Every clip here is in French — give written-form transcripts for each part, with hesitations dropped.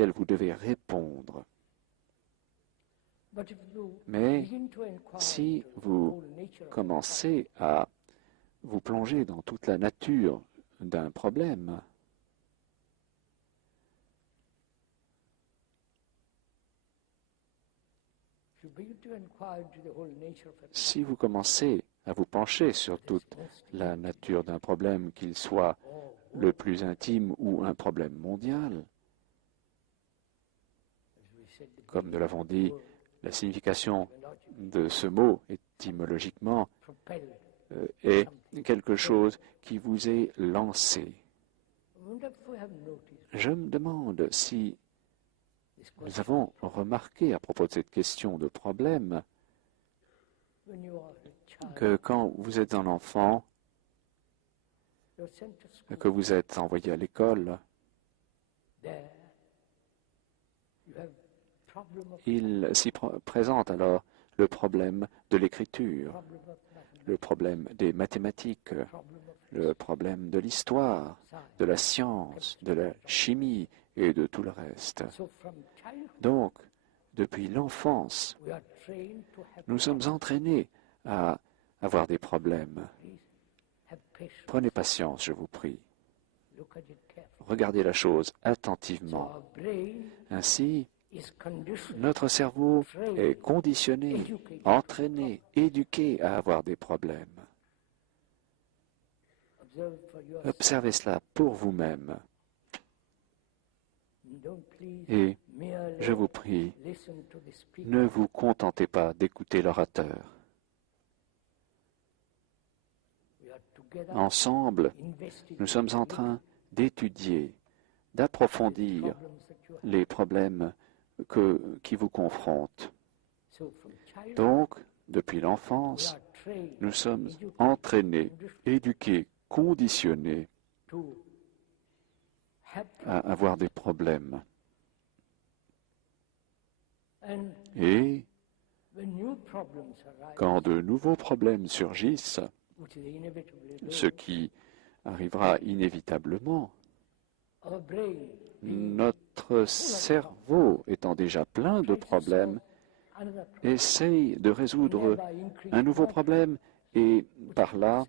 laquelle vous devez répondre. Mais si vous commencez à vous plonger dans toute la nature d'un problème, si vous commencez à vous pencher sur toute la nature d'un problème, qu'il soit le plus intime ou un problème mondial, comme nous l'avons dit, la signification de ce mot étymologiquement est quelque chose qui vous est lancé. Je me demande si nous avons remarqué à propos de cette question de problème que quand vous êtes un enfant, que vous êtes envoyé à l'école, il s'y présente alors le problème de l'écriture, le problème des mathématiques, le problème de l'histoire, de la science, de la chimie et de tout le reste. Donc, depuis l'enfance, nous sommes entraînés à avoir des problèmes. Prenez patience, je vous prie. Regardez la chose attentivement. Ainsi, notre cerveau est conditionné, entraîné, éduqué à avoir des problèmes. Observez cela pour vous-même. Et je vous prie, ne vous contentez pas d'écouter l'orateur. Ensemble, nous sommes en train d'étudier, d'approfondir les problèmes qui vous confrontent. Donc, depuis l'enfance, nous sommes entraînés, éduqués, conditionnés à avoir des problèmes. Et quand de nouveaux problèmes surgissent, ce qui arrivera inévitablement, notre cerveau étant déjà plein de problèmes, essaye de résoudre un nouveau problème et par là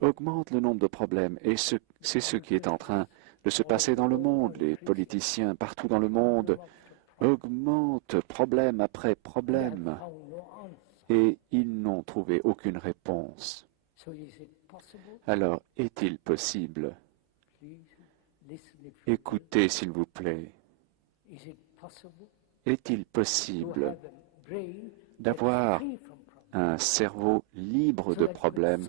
augmente le nombre de problèmes. Et c'est ce qui est en train de se passer dans le monde. Les politiciens partout dans le monde augmentent problème après problème et ils n'ont trouvé aucune réponse. Alors, est-il possible? Écoutez, s'il vous plaît. Est-il possible d'avoir un cerveau libre de problèmes,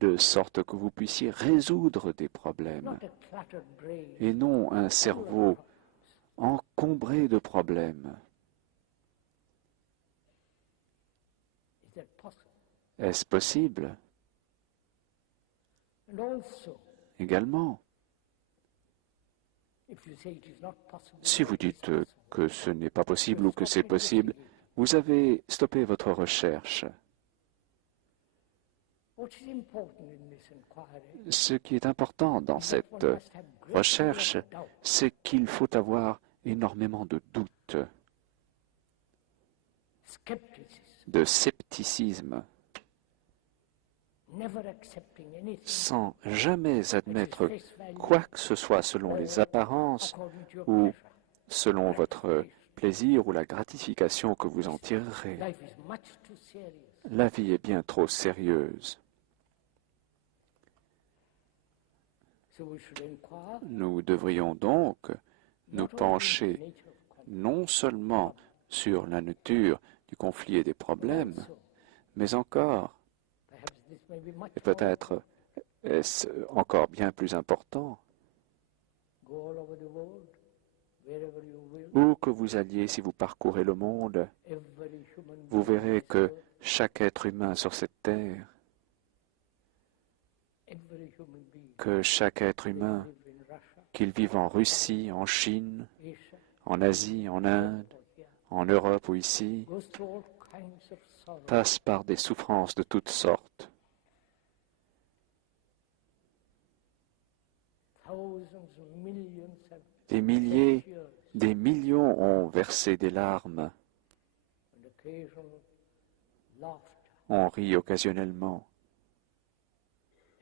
de sorte que vous puissiez résoudre des problèmes, et non un cerveau encombré de problèmes? Est-ce possible? Également, si vous dites que ce n'est pas possible ou que c'est possible, vous avez stoppé votre recherche. Ce qui est important dans cette recherche, c'est qu'il faut avoir énormément de doutes, de scepticisme, sans jamais admettre quoi que ce soit selon les apparences ou selon votre plaisir ou la gratification que vous en tirerez. La vie est bien trop sérieuse. Nous devrions donc nous pencher non seulement sur la nature du conflit et des problèmes, mais encore, et peut-être est-ce encore bien plus important, où que vous alliez, si vous parcourez le monde, vous verrez que chaque être humain sur cette terre, que chaque être humain, qu'il vive en Russie, en Chine, en Asie, en Inde, en Europe ou ici, passe par des souffrances de toutes sortes. Des milliers Des millions ont versé des larmes, and occasional laughter. ont ri occasionnellement.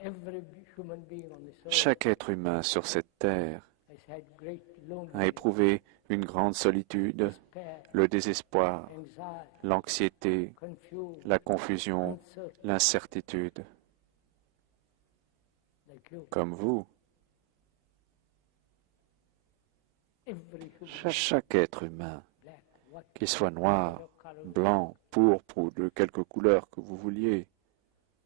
Every human being on this earth Chaque être humain sur cette terre has had great a loneliness, éprouvé une grande solitude, despair, le désespoir, anxiety, l'anxiété, confusion, la confusion, uncertainty, l'incertitude, like you. comme vous. Every human, Chaque être humain, black, white, qu'il soit noir, no color. blanc, pourpre ou de quelque couleur que vous vouliez.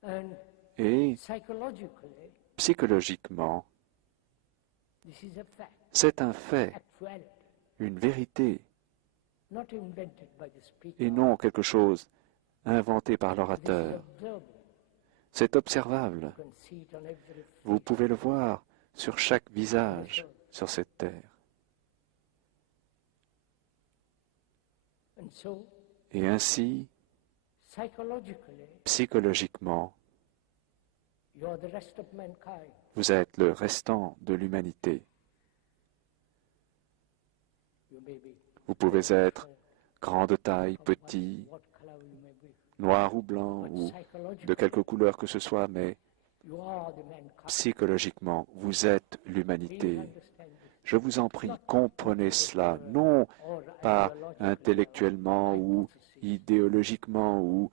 And Et psychologically, psychologiquement, this is a fact, c'est un fait, actuality, une vérité, not invented by the speaker. et non quelque chose inventé par This is l'orateur. observable. C'est observable. You can see it on every Vous face. pouvez le voir sur chaque visage sur cette terre. And so, Et ainsi, psychologically, psychologiquement, you are the rest of mankind. vous êtes le restant de l'humanité. You may be Vous pouvez être grand de taille, petit, what color you may be. noir ou blanc, ou de Psychologically, quelque couleur que ce soit, mais you are the mankind. psychologiquement, vous êtes Please l'humanité. understand this. Je vous en prie, comprenez cela, non Or pas ideologically, intellectuellement ou idéologiquement ou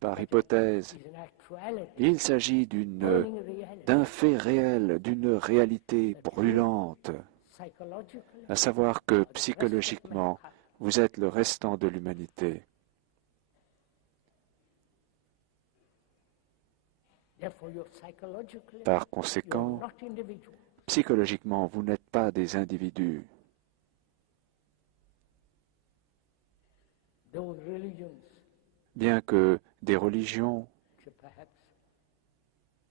par hypothèse. it is an actuality, Il s'agit burning reality. d'un fait réel, d'une réalité brûlante, Psychologically, à savoir que psychologiquement, vous êtes le restant de l'humanité. therefore you're psychologically, Par you're conséquent, not individual. psychologiquement, vous n'êtes pas des individus. Those religions, Bien que des religions, which are perhaps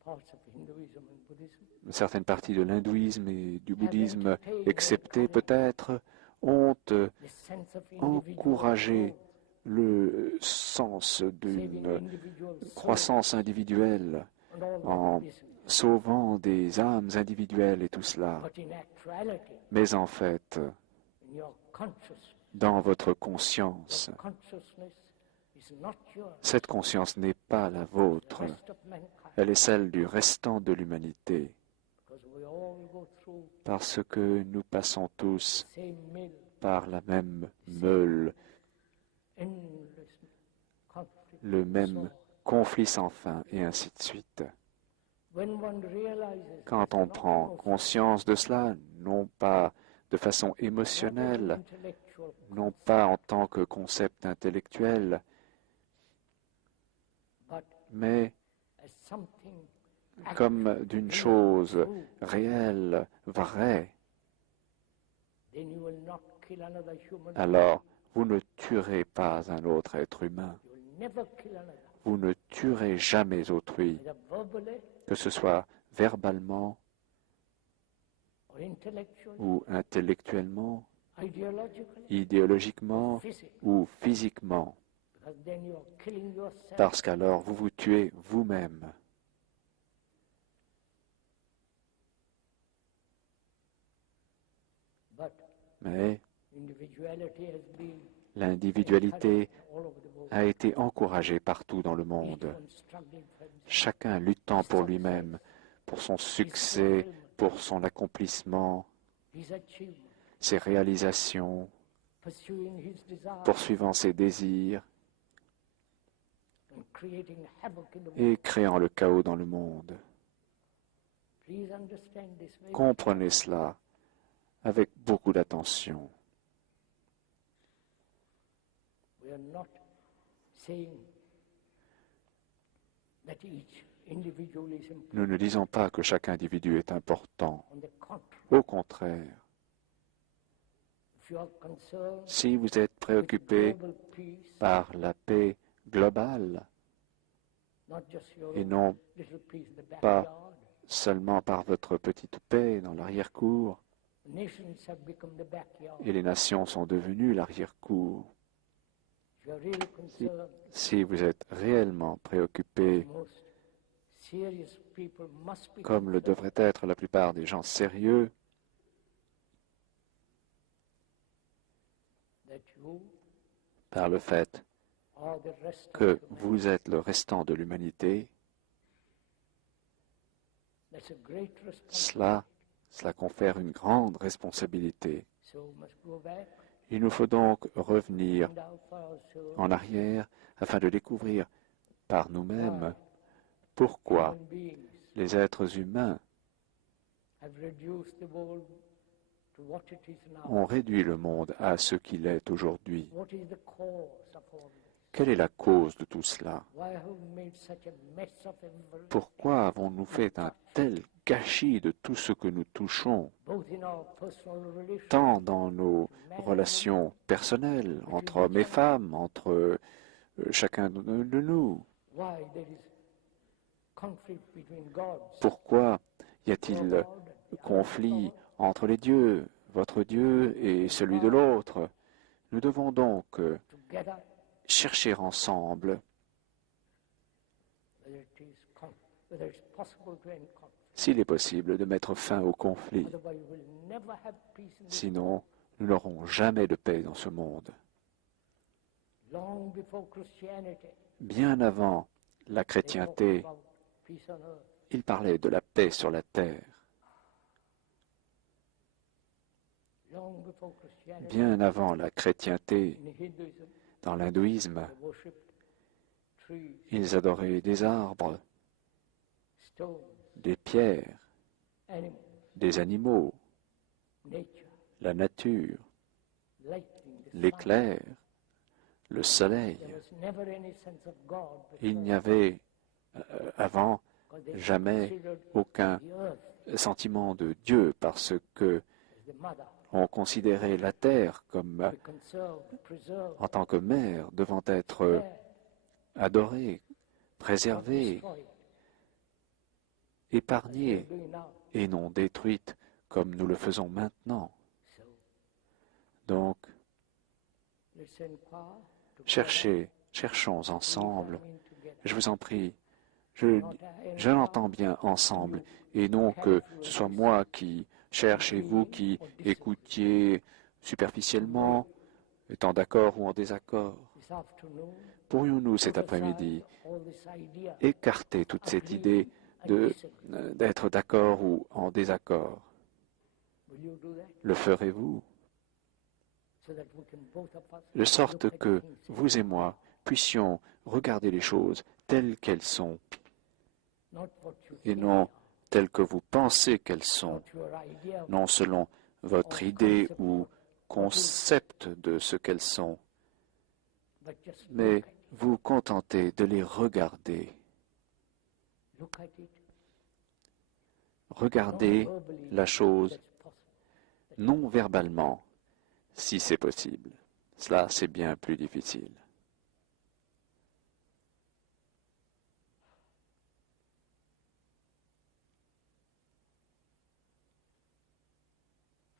parts of Hinduism and Buddhism, certaines parties de l'hindouisme et du bouddhisme excepté peut-être, ont the sense of individual encouragé growth, le sens saving d'une individual souls croissance individuelle and all en that business. sauvant des âmes individuelles et tout cela. But in actuality, Mais en fait, in your consciousness, dans votre conscience, consciousness is not yours. cette conscience n'est pas la The vôtre. rest of mankind, Elle est celle du restant de l'humanité, because we all go through parce que nous passons tous the same mill, par la même meule, endless conflict. le même conflit sans fin, et ainsi de suite. When one realizes Quand this, on not prend emotionally, conscience de cela, non pas de façon not as an émotionnelle, intellectual non concept, pas en tant que concept intellectuel, but mais as something comme actual, d'une real, chose true, réelle, vraie, then you will not kill another human being. alors vous ne tuerez pas un autre être humain. You will never kill another, Vous ne tuerez jamais autrui, either verbally que ce soit verbalement or intellectually, ou intellectuellement, ideologically, idéologiquement physically, ou physiquement, because then you are killing yourself. parce qu'alors vous vous tuez vous-même. But Mais individuality has been l'individualité encouraged all over the world. a été encouragée partout dans le Each monde, one struggling for himself. chacun luttant pour lui-même, pour son succès, pour son accomplissement, His achievement, ses réalisations, pursuing his desire, poursuivant ses désirs and creating havoc in the world. et créant le chaos dans le monde. Please understand this very Comprenez cela avec beaucoup d'attention. We are not saying that each individual is important. Nous ne disons pas que chaque individu est important. On the contrary, Au contraire, if you are concerned si vous êtes with préoccupé global peace, par la paix globale not just your et own non little peace in the pas backyard, seulement par votre petite paix dans l'arrière-cour, nations have become the backyard. et les nations sont devenues l'arrière-cour. If you are really concerned, Si vous êtes réellement préoccupé, most serious people must be comme le concerned, devraient être la plupart des gens sérieux, that you par le fait are the rest of que humanity. vous êtes le restant de l'humanité, That's a great cela responsibility. confère une grande responsabilité. So we must go back, Il nous faut donc revenir find out for ourselves en arrière afin de découvrir par why nous-mêmes pourquoi human beings les êtres humains have reduced the world to what it is now. ont réduit le monde à ce qu'il est aujourd'hui. What is the cause of all this? Quelle est la cause de tout cela? Why have we made such a mess of everything, Pourquoi avons-nous fait un tel gâchis de tout ce que nous touchons, both in our personal relations, tant dans nos relations personnelles, entre hommes et femmes, entre chacun de nous? why there is conflict between gods, Pourquoi y your a-t-il God, conflit entre les dieux, votre Dieu et celui de l'autre? Nous devons donc together, chercher ensemble, whether it's possible to end conflict. s'il est possible, de mettre fin au conflit. Otherwise, we'll never have peace in this Sinon, nous n'aurons jamais de paix dans ce monde. long before Christianity. Bien avant la They chrétienté, talked about peace on earth. il parlait de la paix sur la terre. Long before Christianity, Bien avant la chrétienté, in Hinduism, dans l'hindouisme, they worshipped trees, ils adoraient des arbres, stones, des pierres, animals, des animaux, nature, la nature, lightning, the sun. l'éclair, le soleil. There was never any sense of God Il before, n'y avait avant because they jamais considered aucun the earth sentiment de Dieu parce que as the mother, on considérait la terre comme, to conserve, preserve, en tant que mère, devant être care, adorée, not préservée, destroy, as épargnée we are doing now. et non détruite comme nous le faisons maintenant. So Donc, let's inquire together, cherchons ensemble. we mean together. Je vous en prie, je l'entends bien ensemble et non que ce soit moi qui cherche et vous qui écoutiez superficiellement, étant d'accord ou en désaccord. This afternoon, Pourrions-nous cet put après-midi aside all this idea écarter toute cette idée d'être d'accord ou en désaccord? Will you do that? Le ferez-vous? So that we can both of us De sorte look at que things vous et moi puissions regarder les choses telles qu'elles sont not what you et think, non telles que vous pensez qu'elles sont, not your idea of non selon votre idée ou concept de ce qu'elles sont, but just mais vous contentez de les regarder. look at it. Regardez Not verbally, la chose that's possible. non verbalement, si c'est possible. Cela, c'est bien plus difficile.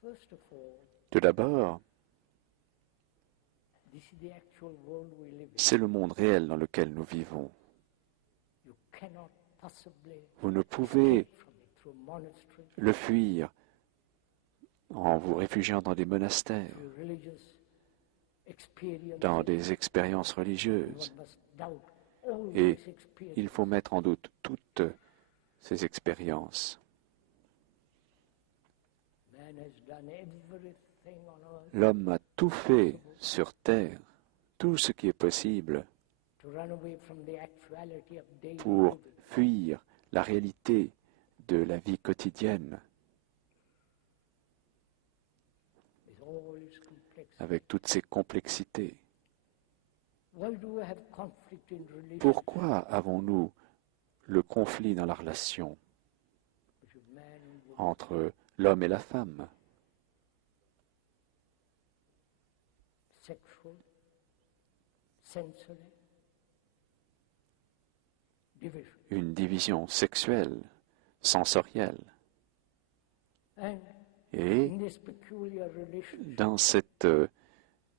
First of all, Tout d'abord, this is the actual world we live in. c'est le monde réel dans lequel nous vivons. You cannot possibly Vous ne pouvez escape from it through monastery, le fuir en vous réfugiant dans des monastères, through religious experience. dans des expériences religieuses. One must doubt all Et these experiences. il faut mettre en doute toutes ces expériences. Man has done everything on earth L'homme a tout fait sur terre, tout ce qui est possible to run away from the actuality of daily pour living. fuir la réalité de la vie quotidienne With all its complexity. avec toutes ses complexités. Why do we have conflict in religion Pourquoi avons-nous le conflit dans la relation between man and woman? entre l'homme et la femme, Sexual, sensory, division. une division sexuelle, sensorielle? And Et in this peculiar relationship, dans cette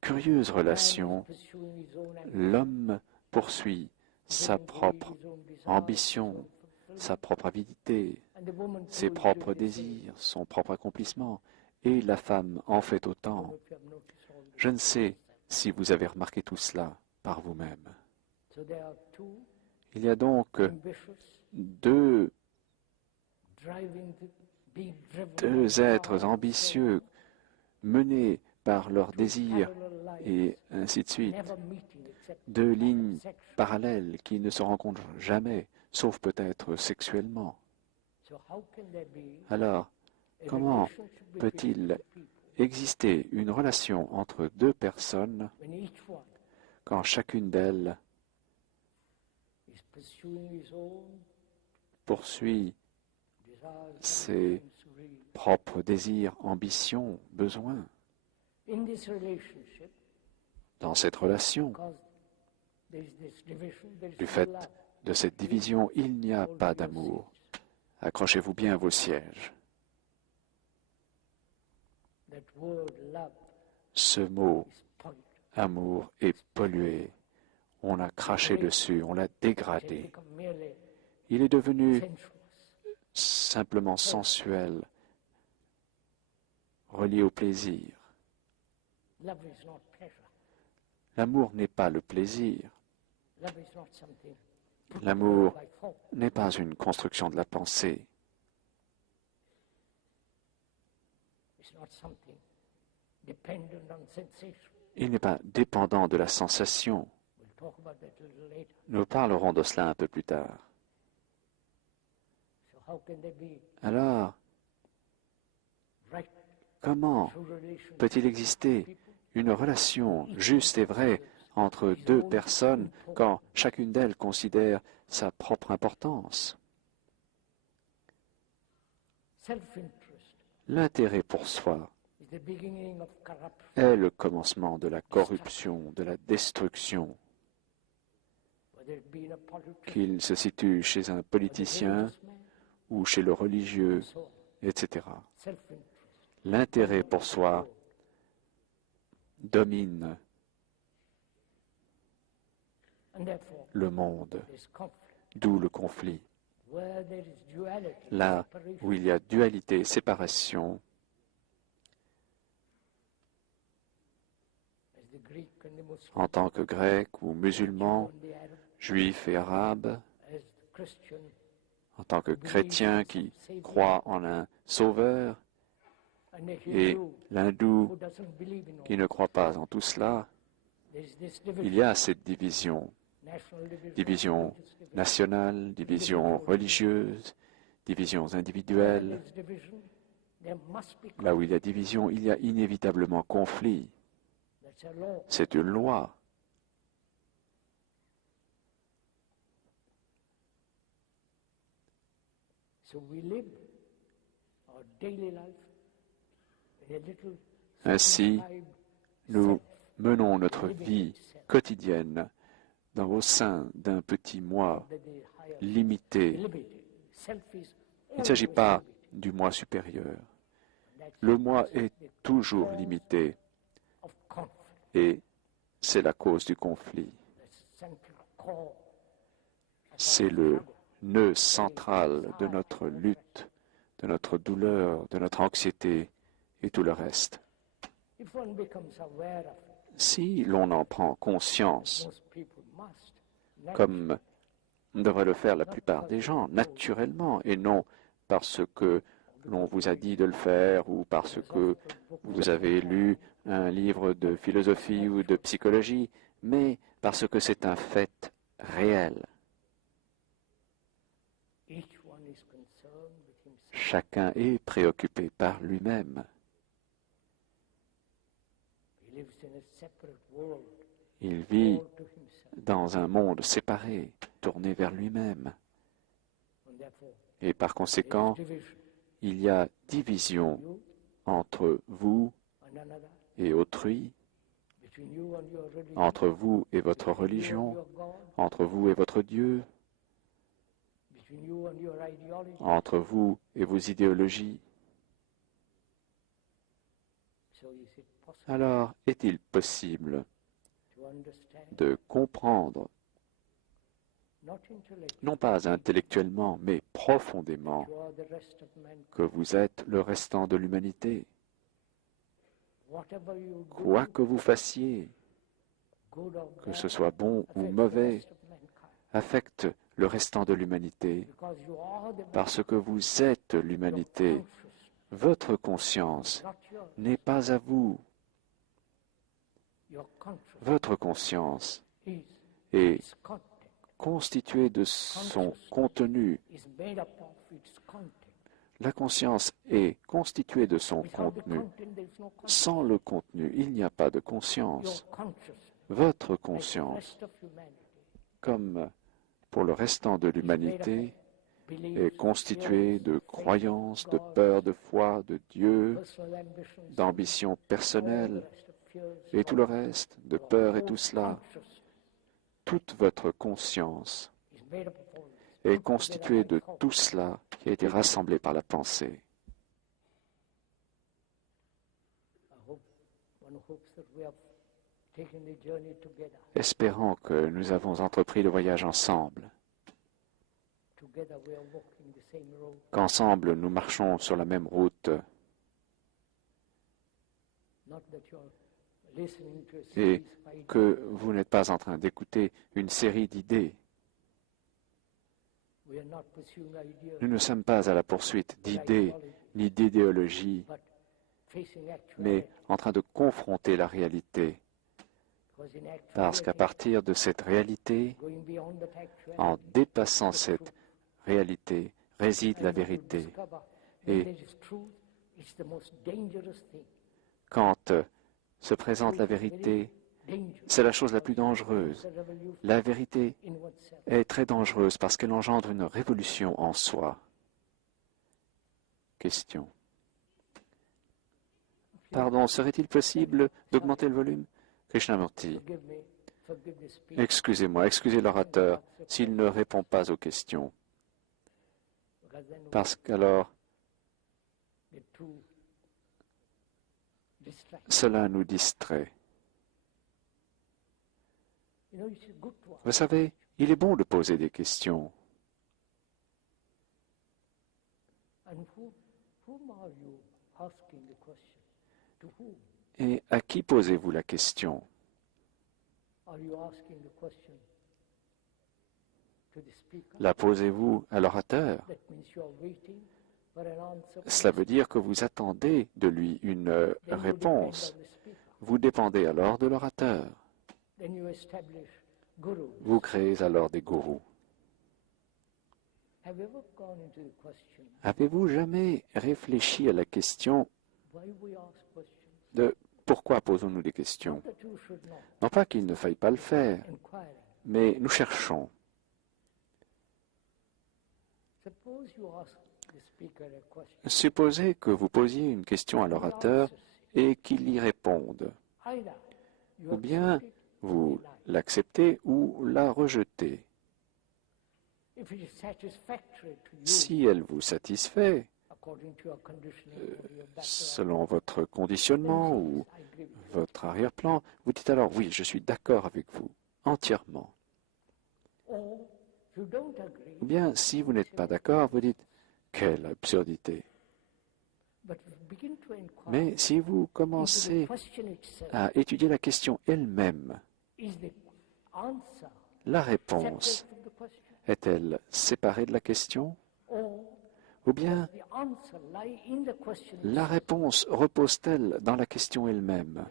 curieuse man is relation, pursuing his own l'homme poursuit sa ambition, propre his own desires, ambition, his own fulfillment. sa propre avidité, And the woman ses too is propres doing the same. désirs, son propre accomplissement, et la femme en fait I don't autant. know if you have noticed all this Je ne sais si vous avez remarqué tout cela par vous-même. So there are two Il y a donc ambitious, deux being driven deux by êtres God, ambitieux, menés par leurs two désirs parallel et lives, ainsi de suite, never meeting except deux lignes sexually. parallèles qui ne se rencontrent jamais, sauf peut-être sexuellement. So how can there be Alors, a comment relationship between peut-il two people exister une relation entre deux personnes when each one quand chacune d'elles is pursuing his own poursuit desires, ses ambitions, greed? propres désirs, ambitions, besoins? In this relationship, Dans cette relation, because there is this division, there is du no fait love. de cette division, il n'y a pas d'amour. Accrochez-vous bien à vos sièges. That word love Ce mot is polluted. amour est pollué. On a craché dessus, on l'a It has dégradé. become merely Il est devenu sensuous. simplement sensuel, relié au plaisir. Love is not pleasure. L'amour n'est pas le plaisir. Love is not something put L'amour together by thought. n'est pas une construction de la pensée. It's not something dependent on sensation. Il n'est pas dépendant de la sensation. We'll talk about that a little later. Nous parlerons de cela un peu plus tard. So how can there be Alors, right comment true relationship peut-il between exister people? une relation juste et vraie entre deux personnes quand chacune d'elles considère sa propre importance? Self-interest L'intérêt pour soi is the beginning of corruption. est le commencement de la corruption, de la destruction, Whether it be in a politician qu'il se situe chez un or the politicien religious man, ou chez le religieux, so on. etc. Self-interest. L'intérêt pour soi domine And therefore, le monde, there's conflict. d'où le conflit. Where there is duality, Là separation, où il y a dualité, séparation, as the Greek and the Muslim, en tant que grec ou musulman, and the Arab, juif et arabe, as the Christian, en tant que chrétien qui croit en un sauveur, and the et Hindu l'hindou who doesn't believe in all. qui ne croit pas en tout cela, There's this il division, y a cette division, national division, division religious division. nationale, division religieuse, divisions Where individuelles. there's division, there must be Là où il y a division, il y a inévitablement conflit. conflict. That's a law. C'est une loi. So we live our daily life in a little Ainsi, circumscribed nous self, menons notre living vie itself, quotidienne au sein d'un petit moi that the higher limité. limited. Self is Il ne s'agit always pas limited. du moi supérieur. That's Le moi also est the toujours cause limité of conflict. et c'est la cause du conflit. That's the central core of C'est our le struggle. nœud central de notre lutte, de notre douleur, de notre anxiété et tout le reste. If one becomes aware of it, Si l'on en prend conscience, most people must, comme devrait le faire la plupart des gens, naturellement, et non parce que l'on vous a dit de le faire ou parce que vous avez lu un livre de philosophie ou de psychologie, mais parce que c'est un fait réel. each one is concerned with himself. Chacun est préoccupé par lui-même. He lives in a separate world, Il vit all to himself. dans un monde séparé, tourné vers lui-même. And therefore, Et par there conséquent, is division. il y a division You entre vous and another, et autrui, between you and your religion, entre vous et votre between you and religion, your God, entre vous et votre Dieu, between you and your ideology. entre vous et vos idéologies. So is it possible Alors, est-il possible to understand, de comprendre, not intellectually, non pas intellectuellement, mais profondément, you are the rest of mankind. que vous êtes le restant de l'humanité? Whatever you do, Quoi que vous fassiez, que ce soit bon ou mauvais, affecte le restant de l'humanité, parce que vous êtes l'humanité. Votre conscience n'est pas à vous. Votre conscience est constituée de son contenu. La conscience est constituée de son contenu. Sans le contenu, il n'y a pas de conscience. Votre conscience, comme pour le restant de l'humanité, est constituée de croyances, de peur, de foi, de Dieu, d'ambition personnelle et tout le reste, de peur et tout cela. Toute votre conscience est constituée de tout cela qui a été rassemblé par la pensée. Espérant que nous avons entrepris le voyage ensemble, qu'ensemble nous marchons sur la même route et que vous n'êtes pas en train d'écouter une série d'idées. Nous ne sommes pas à la poursuite d'idées ni d'idéologies, mais en train de confronter la réalité. Parce qu'à partir de cette réalité, en dépassant cette réalité, réside la vérité. Et quand se présente la vérité, c'est la chose la plus dangereuse. La vérité est très dangereuse parce qu'elle engendre une révolution en soi. Question. Pardon, serait-il possible d'augmenter le volume? Krishnamurti. Excusez-moi, excusez l'orateur s'il ne répond pas aux questions. Parce qu'alors, cela nous distrait. Vous savez, il est bon de poser des questions. Et à qui posez-vous la question? La posez-vous à l'orateur? Cela veut dire que vous attendez de lui une réponse. Vous dépendez alors de l'orateur. Vous créez alors des gourous. Avez-vous jamais réfléchi à la question de pourquoi posons-nous des questions? Non pas qu'il ne faille pas le faire, mais nous cherchons. Supposez que vous posiez une question à l'orateur et qu'il y réponde. Ou bien vous l'acceptez ou la rejetez. Si elle vous satisfait, selon votre conditionnement ou votre arrière-plan, vous dites alors oui, je suis d'accord avec vous, entièrement. Ou bien, si vous n'êtes pas d'accord, vous dites quelle absurdité. Mais si vous commencez à étudier la question elle-même, la réponse est-elle séparée de la question? Ou bien la réponse repose-t-elle dans la question elle-même?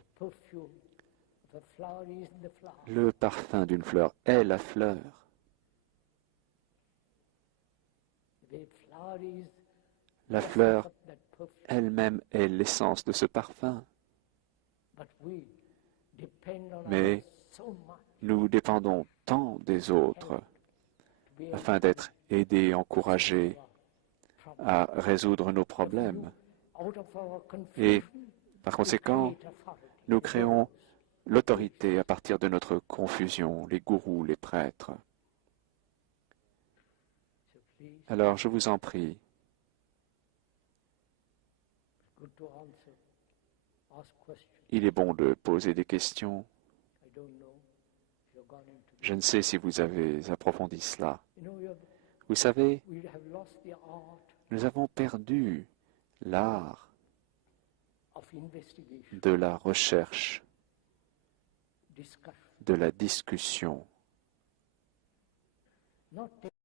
Le parfum d'une fleur est la fleur. La fleur elle-même est l'essence de ce parfum. Mais nous dépendons tant des autres afin d'être aidés, encouragés à résoudre nos problèmes. Et par conséquent, nous créons l'autorité à partir de notre confusion, les gourous, les prêtres. Alors, je vous en prie, il est bon de poser des questions. Je ne sais si vous avez approfondi cela. Vous savez, nous avons perdu l'art de la recherche, discussion, de la discussion, not